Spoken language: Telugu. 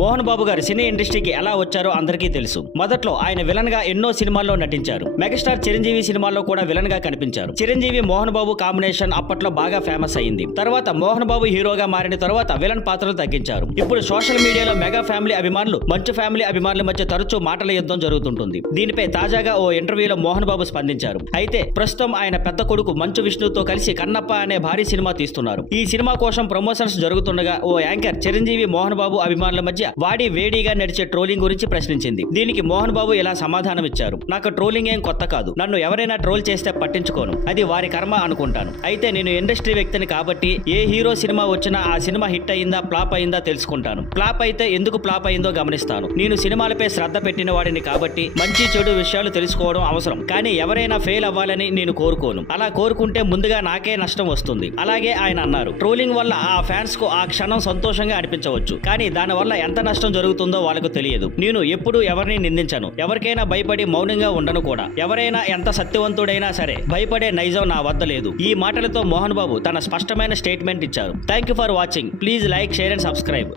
మోహన్ బాబు గారు సినీ ఇండస్ట్రీకి ఎలా వచ్చారో అందరికీ తెలుసు. మొదట్లో ఆయన విలన్ గా ఎన్నో సినిమాల్లో నటించారు. మెగాస్టార్ చిరంజీవి సినిమాల్లో కూడా విలన్ గా కనిపించారు. చిరంజీవి మోహన్ బాబు కాంబినేషన్ అప్పట్లో బాగా ఫేమస్ అయింది. తర్వాత మోహన్ బాబు హీరోగా మారిన తర్వాత విలన్ పాత్రలు తగ్గించారు. ఇప్పుడు సోషల్ మీడియాలో మెగా ఫ్యామిలీ అభిమానులు మంచు ఫ్యామిలీ అభిమానుల మధ్య తరచూ మాటల యుద్ధం జరుగుతుంటుంది. దీనిపై తాజాగా ఓ ఇంటర్వ్యూలో మోహన్ బాబు స్పందించారు. అయితే ప్రస్తుతం ఆయన పెద్ద కొడుకు మంచు విష్ణుతో కలిసి కన్నప్ప అనే భారీ సినిమా తీస్తున్నారు. ఈ సినిమా కోసం ప్రమోషన్స్ జరుగుతుండగా ఓ యాంకర్ చిరంజీవి మోహన్ బాబు అభిమానుల మధ్య వాడి వేడిగా నడిచే ట్రోలింగ్ గురించి ప్రశ్నించింది. దీనికి మోహన్ బాబు ఇలా సమాధానం ఇచ్చారు. నాకు ట్రోలింగ్ ఏం కొత్త కాదు. నన్ను ఎవరైనా ట్రోల్ చేస్తే పట్టించుకోను. అది వారి కర్మ అనుకుంటాను. అయితే నేను ఇండస్ట్రీ వ్యక్తిని కాబట్టి ఏ హీరో సినిమా వచ్చినా ఆ సినిమా హిట్ అయిందా ఫ్లాప్ అయిందా తెలుసుకుంటాను. ఫ్లాప్ అయితే ఎందుకు ఫ్లాప్ అయిందో గమనిస్తాను. నేను సినిమాలపై శ్రద్ధ పెట్టిన వాడిని కాబట్టి మంచి చెడు విషయాలు తెలుసుకోవడం అవసరం. కానీ ఎవరైనా ఫెయిల్ అవ్వాలని నేను కోరుకోను. అలా కోరుకుంటే ముందుగా నాకే నష్టం వస్తుంది. అలాగే ఆయన అన్నారు. ట్రోలింగ్ వల్ల ఆ ఫ్యాన్స్ కు ఆ క్షణం సంతోషంగా అనిపించవచ్చు. కానీ దాని వల్ల ఎంత నష్టం జరుగుతుందో వాళ్ళకు తెలియదు. నేను ఎప్పుడూ ఎవరిని నిందించను. ఎవరికైనా భయపడి మౌనంగా ఉండను కూడా. ఎవరైనా ఎంత సత్యవంతుడైనా సరే భయపడే నైజం నా వద్ద లేదు. ఈ మాటలతో మోహన్ బాబు తన స్పష్టమైన స్టేట్మెంట్ ఇచ్చారు. Thank you for watching. Please like, share and subscribe.